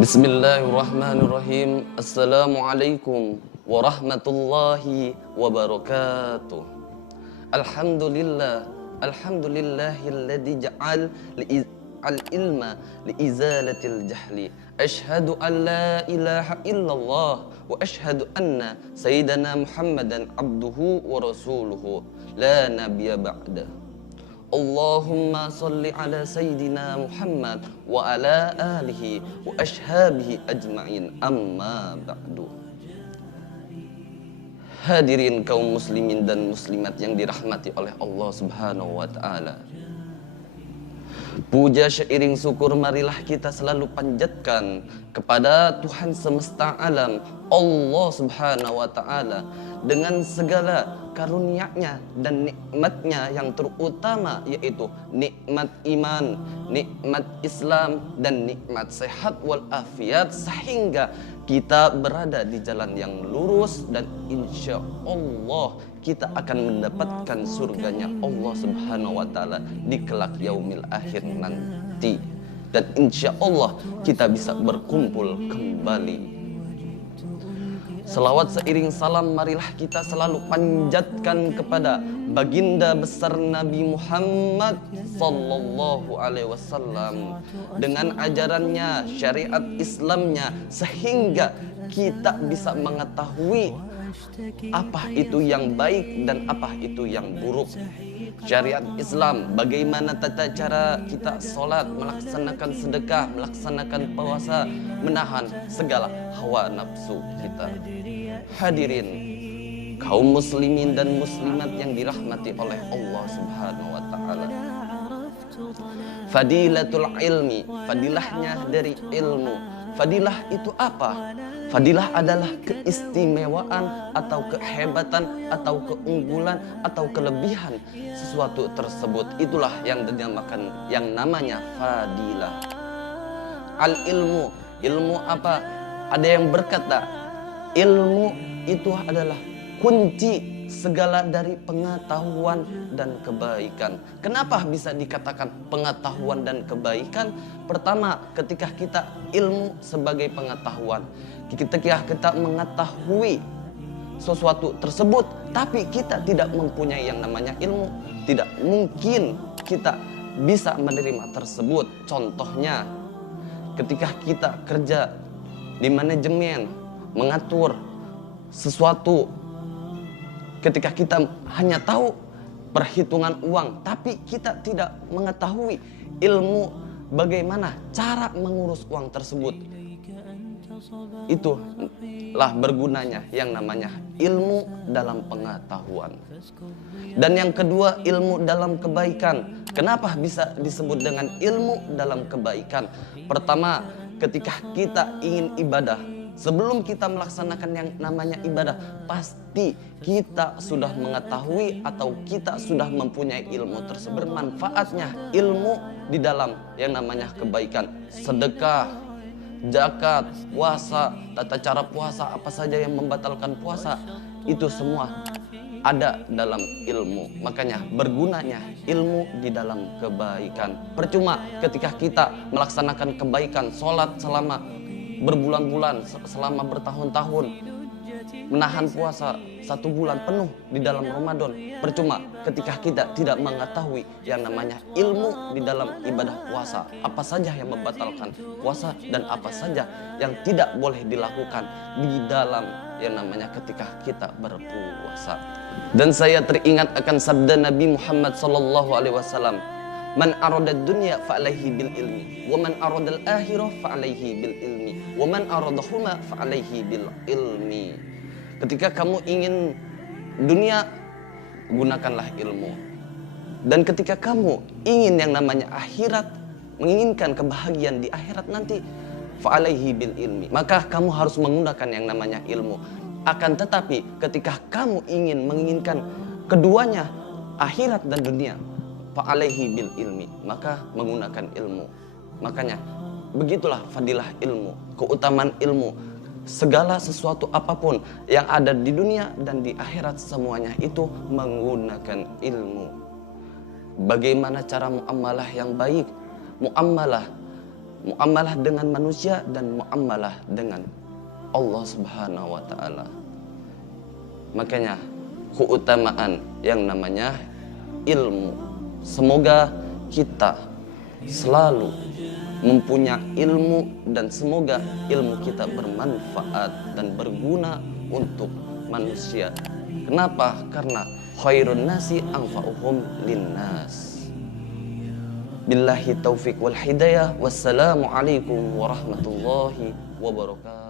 Bismillahirrahmanirrahim. Assalamualaikum warahmatullahi wabarakatuh. Alhamdulillahilladzi ja'al al-ilma liizalatil jahli. Asyhadu an la ilaha illallah wa asyhadu anna sayyidana Muhammadan abduhu wa rasuluhu la nabiyya ba'da. Allahumma salli ala Sayyidina Muhammad wa ala alihi wa ashabihi ajma'in, amma ba'du. Hadirin kaum muslimin dan muslimat yang dirahmati oleh Allah Subhanahu wa ta'ala, puja seiring syukur marilah kita selalu panjatkan kepada Tuhan semesta alam, Allah Subhanahu wa ta'ala, dengan segala karunia-Nya dan nikmat-Nya yang terutama, yaitu nikmat iman, nikmat Islam, dan nikmat sehat walafiat, sehingga kita berada di jalan yang lurus dan insya Allah kita akan mendapatkan surganya Allah Subhanahu wa ta'ala di kelak yaumil akhir nanti, dan insya Allah kita bisa berkumpul kembali. Salawat seiring salam marilah kita selalu panjatkan kepada baginda besar Nabi Muhammad sallallahu alaihi wasallam dengan ajarannya, syariat Islamnya, sehingga kita bisa mengetahui apa itu yang baik dan apa itu yang buruk. Syariat Islam, bagaimana tata cara kita sholat, melaksanakan sedekah, melaksanakan puasa, menahan segala hawa nafsu kita. Hadirin kaum muslimin dan muslimat yang dirahmati oleh Allah Subhanahu wa ta'ala, fadilatul ilmi, fadilahnya dari ilmu. Fadilah itu apa? Fadilah adalah keistimewaan atau kehebatan atau keunggulan atau kelebihan sesuatu tersebut. Itulah yang dinamakan yang namanya fadilah. Al ilmu, ilmu apa? Ada yang berkata ilmu itu adalah kunci segala dari pengetahuan dan kebaikan. Kenapa bisa dikatakan pengetahuan dan kebaikan? Pertama, ketika kita ilmu sebagai pengetahuan, ketika kita mengetahui sesuatu tersebut tapi kita tidak mempunyai yang namanya ilmu, tidak mungkin kita bisa menerima tersebut. Contohnya, ketika kita kerja di manajemen, mengatur sesuatu, ketika kita hanya tahu perhitungan uang tapi kita tidak mengetahui ilmu bagaimana cara mengurus uang tersebut, itulah bergunanya yang namanya ilmu dalam pengetahuan. Dan yang kedua, ilmu dalam kebaikan. Kenapa bisa disebut dengan ilmu dalam kebaikan? Pertama, ketika kita ingin ibadah, sebelum kita melaksanakan yang namanya ibadah, pasti kita sudah mengetahui atau kita sudah mempunyai ilmu tersebut. Bermanfaatnya ilmu di dalam yang namanya kebaikan, sedekah, zakat, puasa, tata cara puasa, apa saja yang membatalkan puasa, itu semua ada dalam ilmu. Makanya bergunanya ilmu di dalam kebaikan. Percuma ketika kita melaksanakan kebaikan, sholat selama berbulan-bulan, selama bertahun-tahun, menahan puasa 1 bulan penuh di dalam Ramadan, percuma ketika kita tidak mengetahui yang namanya ilmu di dalam ibadah puasa, apa saja yang membatalkan puasa dan apa saja yang tidak boleh dilakukan di dalam yang namanya ketika kita berpuasa. Dan saya teringat akan sabda Nabi Muhammad sallallahu alaihi wasallam, man arada dunya fa'alaihi bil ilmi, wa man arada al-akhirah fa'alaihi bil ilmi, wa man aradahuma fa'alaihi bil ilmi. Ketika kamu ingin dunia, gunakanlah ilmu. Dan ketika kamu ingin yang namanya akhirat, menginginkan kebahagiaan di akhirat nanti, fa'alaihi bil ilmi, maka kamu harus menggunakan yang namanya ilmu. Akan tetapi ketika kamu menginginkan keduanya, akhirat dan dunia, fa'alaihi bil ilmi, maka menggunakan ilmu. Makanya begitulah fadilah ilmu, keutamaan ilmu. Segala sesuatu apapun yang ada di dunia dan di akhirat, semuanya itu menggunakan ilmu. bagaimana cara muamalah yang baik, muamalah dengan manusia dan muamalah dengan Allah Subhanahu wa taala. Makanya keutamaan yang namanya ilmu. Semoga kita selalu mempunyai ilmu dan semoga ilmu kita bermanfaat dan berguna untuk manusia. Kenapa? Karena khairun nasi anfa'uhum linnas. Billahi taufiq wal hidayah. Wassalamualaikum warahmatullahi wabarakatuh.